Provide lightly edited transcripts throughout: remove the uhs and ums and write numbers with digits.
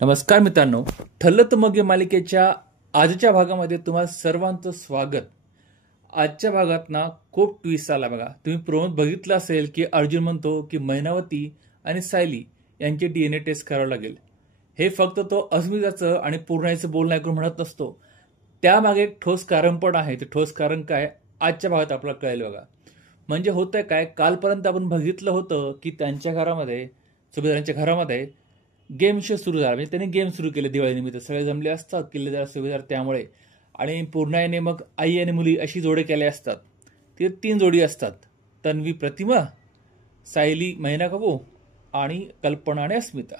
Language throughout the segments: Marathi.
नमस्कार मित्रांनो, ठरलं तर मग या मालिकेच्या आजच्या भागामध्ये तुम्हाला सर्वांचं स्वागत. आजच्या भागात ना खूप ट्विस्ट आला बघा. तुम्ही प्रोमो बघितलं असेल की अर्जुन म्हणतो की मैनावती आणि सायली यांची DNA टेस्ट करावं लागेल. हे फक्त तो अस्मिताचं आणि पूर्णाचं बोलणं ऐकून म्हणत नसतो. त्यामागे एक ठोस कारण पण आहे. ते ठोस कारण काय आजच्या भागात आपल्याला कळेल बघा. म्हणजे होतंय काय, कालपर्यंत आपण बघितलं होतं की त्यांच्या घरामध्ये, सुभेदारांच्या घरामध्ये गेम शो सुरू झाला. म्हणजे त्यांनी गेम सुरू केले दिवाळीनिमित्त. सगळे जमले असतात किल्लेदार सुभेदार त्यामुळे. आणि पूर्णाने मग आई आणि मुली अशी जोडे केले असतात. ते 3 जोडी असतात, तन्वी प्रतिमा, सायली मैना काकू आणि कल्पना आणि अस्मिता.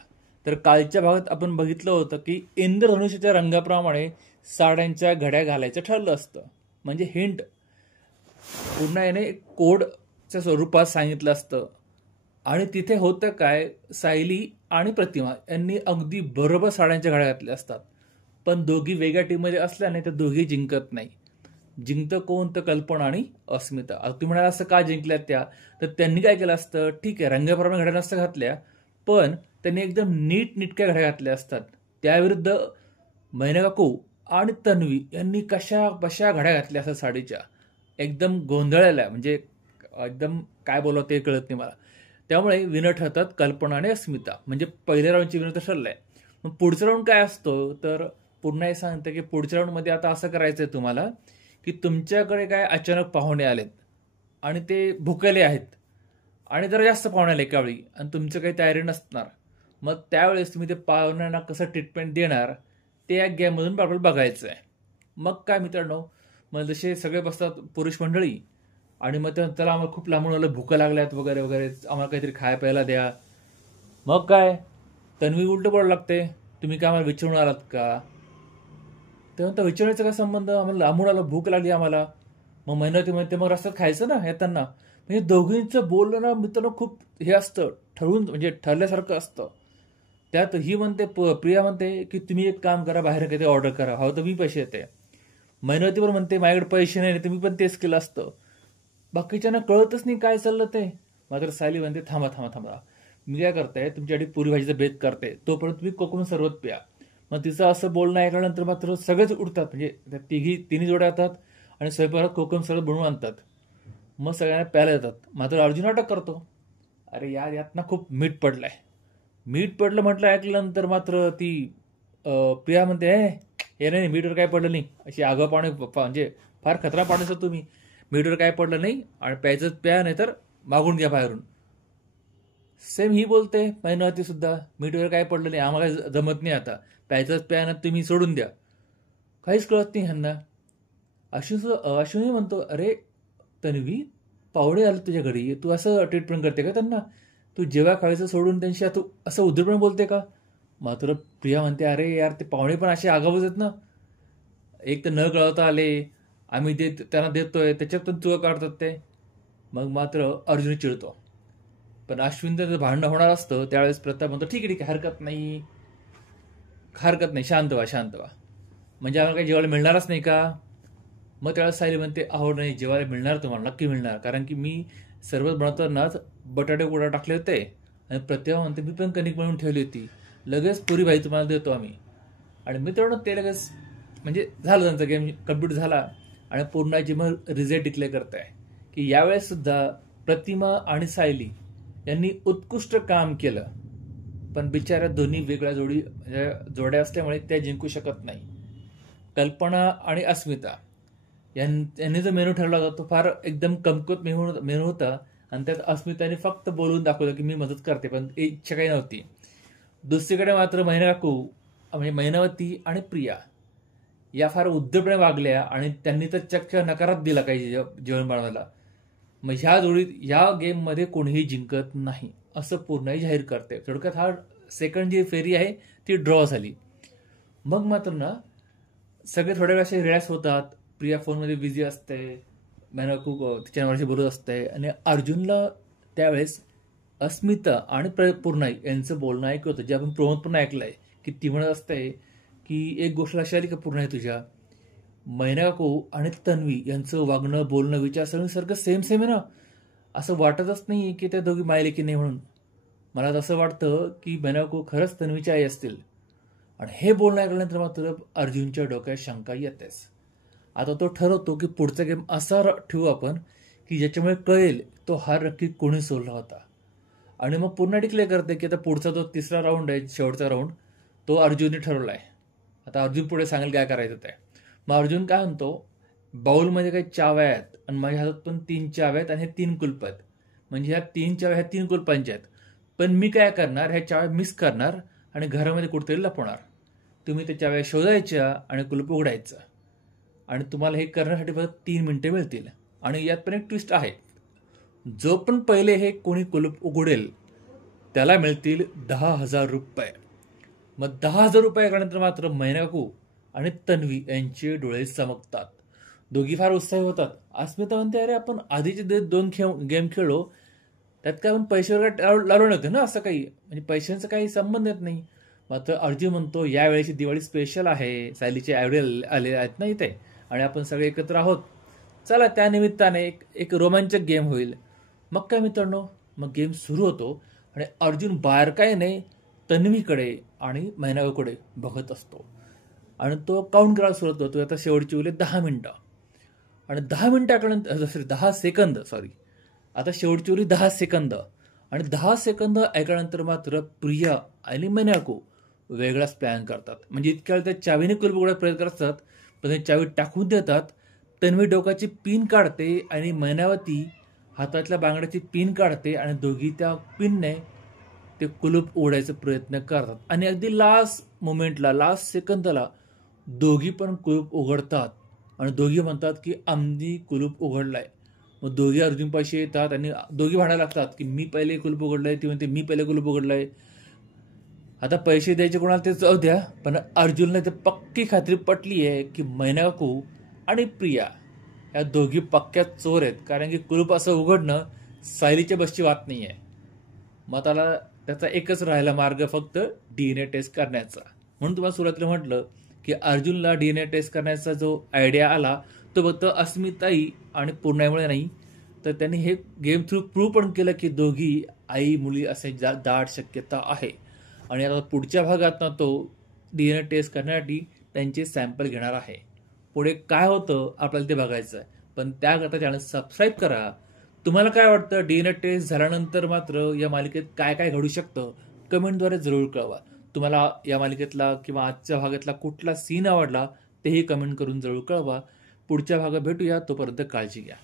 तर कालच्या भागात आपण बघितलं होतं की इंद्रधनुष्याच्या रंगाप्रमाणे साड्यांच्या घड्या घालायचं ठरलं असतं. म्हणजे हिंट पूर्ण याने कोडच्या स्वरूपात सांगितलं असतं. आणि तिथे होतं काय, सायली आणि प्रतिमा यांनी अगदी बरोबर साड्यांच्या घड्या घातल्या असतात. पण दोघी वेगळ्या टीममध्ये असल्याने त्या दोघी जिंकत नाही. जिंकतं कोण, तर कल्पना आणि अस्मिता. आता तुम्ही म्हणाल असं का जिंकल्या त्या, तर त्यांनी काय केलं असतं, ठीक आहे रंगाप्रमाणे घड्या नसतं घातल्या, पण त्यांनी एकदम नीटनेटक्या घड्या घातल्या असतात. त्याविरुद्ध मैना काकू आणि तन्वी यांनी कशा बशा घड्या घातल्या असतात साडीच्या, एकदम गोंधळल्या. म्हणजे एकदम काय बोलावं ते कळत नाही मला. त्यामुळे विनर ठरतात कल्पना आणि अस्मिता. म्हणजे पहिल्या राऊंडची विनर तर ठरलाय. मग पुढचा राऊंड काय असतो, तर पुन्हा हे सांगतं की पुढच्या राऊंडमध्ये आता असं करायचंय तुम्हाला की तुमच्याकडे काय अचानक पाहुणे आलेत आणि ते भुकेले आहेत आणि जरा जास्त पाहुणे आले एका वेळी आणि तुमचं काही तयारी नसणार. मग त्यावेळेस तुम्ही ते पाहुण्यांना कसं ट्रीटमेंट देणार ते या गेममधून आपल्याला बघायचं आहे. मग काय मित्रांनो, मग जसे सगळे बसतात पुरुष मंडळी आणि मग त्याला आम्हाला खूप लांबून आलं, भुका लागल्यात वगैरे वगैरे, आम्हाला काहीतरी खायला प्यायला द्या. मग काय, तन्वी उलट बोलायला लागते, तुम्ही काय आम्हाला विचारून आलात का. तेव्हा विचारायचा काय संबंध, आम्हाला लांबून आलं, भूक लागली आम्हाला. मग मेहनती म्हणते मग रस्त्यात खायचं ना येताना. म्हणजे दोघींचं बोलणं ना मित्रांनो खूप हे असतं, ठरवून म्हणजे ठरल्यासारखं असतं. त्यात ही म्हणते, प्रिया म्हणते की तुम्ही एक काम करा, बाहेर काहीतरी ऑर्डर करा, हवं तर मी पैसे येते. मेहनती पण म्हणते माझ्याकडे पैसे नाही, तर मी पण तेच केलं असतं. बाकीच्यांना कळतच नाही काय चाललं ते. मात्र सायली म्हणते थांबा थांबा थांबा, मी काय करते, तुमच्यासाठी पुरी भाजीचा बेत करते, तोपर्यंत तुम्ही कोकम सरबत प्या. मग तिचं असं बोलणं ऐकल्यानंतर मात्र सगळेच उठतात. म्हणजे त्या तिन्ही जोड्या येतात आणि स्वयंपाकात कोकम सरबत बनवून आणतात. मग सगळ्यांना प्यायला येतात. मात्र अर्जुन अटक करतो, अरे यार यात ना खूप मीठ पडलंय. मीठ पडलं म्हटलं ऐकल्यानंतर मात्र ती प्रिया म्हणते हे नाही, मीठवर काय पडलं नाही, अशी आगाऊ पाणी म्हणजे फार खतरा पाण्याचं तुम्ही. मीठवर काय पडलं नाही आणि प्यायचं प्या, नाही तर मागून घ्या बाहेरून. सेम ही बोलते मैनावती सुद्धा, मीठवर काय पडलं नाही, आम्हाला जमत नाही, आता प्यायचंच प्या ना, तुम्ही सोडून द्या. काहीच कळत नाही ह्यांना. अश्विनी म्हणतो, अरे तन्वी, पाहुणे आले तुझ्या घरी, तू असं ट्रीटमेंट करते का त्यांना, तू जेव्हा खायचं सोडून त्यांशी तू असं उद्धटपणे बोलते का. मात्र प्रिया म्हणते, अरे यार ते पाहुणे पण असे आगाऊच आहेत ना, एक तर न कळवता आले, आम्ही त्यांना देतोय, त्याच्यात पण चुका काढतात ते. मग मात्र अर्जुन चिडतो. पण अश्विन जर भांडणं होणार असतं त्यावेळेस प्रताप म्हणतो, ठीक आहे ठीक आहे, हरकत नाही हरकत नाही, शांत व्हा शांत व्हा, म्हणजे आम्हाला काही जेवायला मिळणारच नाही का. मग त्यावेळेस सायली म्हणते, अहो नाही, जेवायला मिळणार, तुम्हाला नक्की मिळणार, कारण की मी सरबत बनवतानाच बटाटे गोडा टाकले होते. आणि प्रतिभा म्हणते, मी पण कणिक बनवून ठेवली होती, लगेच पुरी भाजी तुम्हाला देतो आम्ही. आणि मित्रांनो ते लगेच म्हणजे झालं, त्यांचा गेम कम्प्लीट झाला. आणि पूर्णाची मग रिझल्ट डिक्लेअर करताय की यावेळेस सुद्धा प्रतिमा आणि सायली यांनी उत्कृष्ट काम केलं. पण बिचाऱ्या दोन्ही वेगळ्या जोड्या असल्यामुळे त्या जिंकू शकत नाही. कल्पना आणि अस्मिता यांनी जो मेनू ठरवला होता तो फार एकदम कमकुवत मेनू होता. आणि त्यात अस्मिताने फक्त बोलून दाखवलं की मी मदत करते, पण इच्छा काही नव्हती. दुसरीकडे मात्र मैना काकू म्हणजे मैनावती आणि प्रिया या फार उद्धटपणे वागल्या आणि त्यांनी तर चक्क नकारात दिला काही जेवण बनवायला. मग ह्या जोडीत या गेममध्ये कोणीही जिंकत नाही असं पूर्णही जाहीर करते. थोडक्यात हा सेकंड जी फेरी आहे ती ड्रॉ झाली. मग मात्र ना सगळे थोड्या वेळाशी रिलॅक्स होतात. प्रिया फोनमध्ये बिझी असते, मैना खूप तिच्या नवऱ्याशी बोलत असते. आणि अर्जुनला त्यावेळेस अस्मिता आणि पूर्णाई यांचं बोलणं ऐकू होतं, जे आपण प्रोमोत पण ऐकलंय की ती म्हणत असते की एक गोष्ट लक्षात आली का पूर्ण आहे तुझ्या, मैना काकू आणि तन्वी यांचं वागणं बोलणं विचारसरणी सारखं सेम सेम आहे ना, असं वाटतच नाही की त्या दोघी मायले की नाही म्हणून. मला असं वाटतं की मैना काकू खरंच तन्वीची आई असतील. आणि हे बोलणं ऐकल्यानंतर मात्र अर्जुनच्या डोक्यात शंका येतेच. आता तो ठरवतो की पुढचा गेम असा ठेवू आपण की ज्याच्यामुळे कळेल तो हार नक्की कोणी सोडला होता. आणि मग पुन्हा डिक्लेअर करते की आता पुढचा जो तिसरा राऊंड आहे, शेवटचा राऊंड, तो अर्जुनने ठरवला आहे. आता अर्जुन पुढे सांगेल काय करायचं ते. मग अर्जुन काय म्हणतो, बाउलमध्ये काही चाव्या आहेत आणि माझ्या हातात पण 3 चाव्या आहेत आणि हे 3 कुलप आहेत. म्हणजे ह्या 3 चाव्या ह्या 3 कुलपांच्या आहेत. पण मी काय करणार, ह्या चाव्या मिस करणार आणि घरामध्ये कुठेतरी लपवणार. तुम्ही त्या चाव्या शोधायच्या आणि कुलप उघडायचं. आणि तुम्हाला हे करण्यासाठी फक्त 3 मिनिटे मिळतील. आणि यात पण एक ट्विस्ट आहे, जो पण पहिले हे कोणी कुलूप उघडेल त्याला मिळतील 10,000 रुपये. मग 10,000 रुपये आल्यानंतर मात्र मैना काकू आणि तन्वी यांचे डोळे चमकतात. दोघी फार उत्साही होतात. अस्मिता म्हणते, अरे आपण आधीचे 2 गेम खेळलो, त्यात काय आपण पैसे वगैरे लावले नव्हते ना, असं काही म्हणजे पैशांचा काही संबंध येत नाही. मात्र अर्जुन म्हणतो, यावेळेची दिवाळी स्पेशल आहे, सायलीचे आयडियल आले आहेत ना इथे आणि आपण सगळे एकत्र आहोत, चला त्या निमित्ताने एक रोमांचक गेम होईल. मग काय मित्रांनो, मग गेम सुरू होतो आणि अर्जुन बारकाईने तन्वीकडे आणि मैनाकडे बघत असतो आणि तो काउंट करायला सुरुवात करतो. आता शेवटची उरले 10 मिनिटं आणि 10 मिनिटाकडे 10 सेकंद आता शेवटची उरली 10 सेकंद आणि 10 सेकंद ऐकल्यानंतर मात्र प्रिया आणि मैनाकू वेगळाच प्लॅन करतात. म्हणजे इतक्या वेळ त्या चावीने कुलूप उघडायचा प्रयत्न करतात, पण ते चावी टाकून देतात. तन्वी डोक्याची पिन काढते आणि मैनावती हातातल्या बांगड्याची पिन काढते आणि दोघी त्या पिनने ते कुलूप उघडायचा प्रयत्न करतात. आणि अगदी लास्ट मोमेंटला, लास्ट सेकंदला दोघी पण कुलूप उघडतात आणि दोघी म्हणतात की आम्ही कुलूप उघडलाय. मग दोघी अर्जुनपाशी येतात आणि दोघी भांडायला लागतात की मी पहिले कुलूप उघडलंय, ती म्हणते मी पहिले कुलूप उघडलंय. आता पैसे द्यायचे कोणाला ते जाऊ द्या, पण अर्जुनला ते पक्की खात्री पटली आहे की मैनाकू आणि प्रिया या दोघी पक्क्या चोर आहेत. कारण की कुलूप असं उघडणं सायलीच्या बसची बात नाही आहे. मग त्याचा एकच राहिला मार्ग, फक्त DNA टेस्ट करण्याचा. म्हणून तुम्हाला सुरुवातीला म्हटलं की अर्जुनला DNA टेस्ट करण्याचा जो आयडिया आला तो फक्त अस्मिताई आणि पूर्णाईमुळे नाही, तर त्यांनी हे गेम थ्रू प्रूव्ह पण केलं की दोघी आई मुली असे दाट शक्यता आहे. आणि आता पुढच्या भागात ना तो DNA टेस्ट करण्यासाठी त्यांचे सॅम्पल घेणार आहे. पुढे काय होतं आपल्याला ते बघायचं आहे, पण त्याकरता चॅनल सबस्क्राईब करा. तुम्हाला काय वाटतं, DNA टेस्ट झाल्यानंतर मात्र या मालिकेत काय काय घडू शकतं कमेंटद्वारे जरूर कळवा. तुम्हाला या मालिकेतला किंवा आजच्या भागातला कुठला सीन आवडला तेही कमेंट करून जरूर कळवा. पुढच्या भागात भेटूया, तोपर्यंत काळजी घ्या.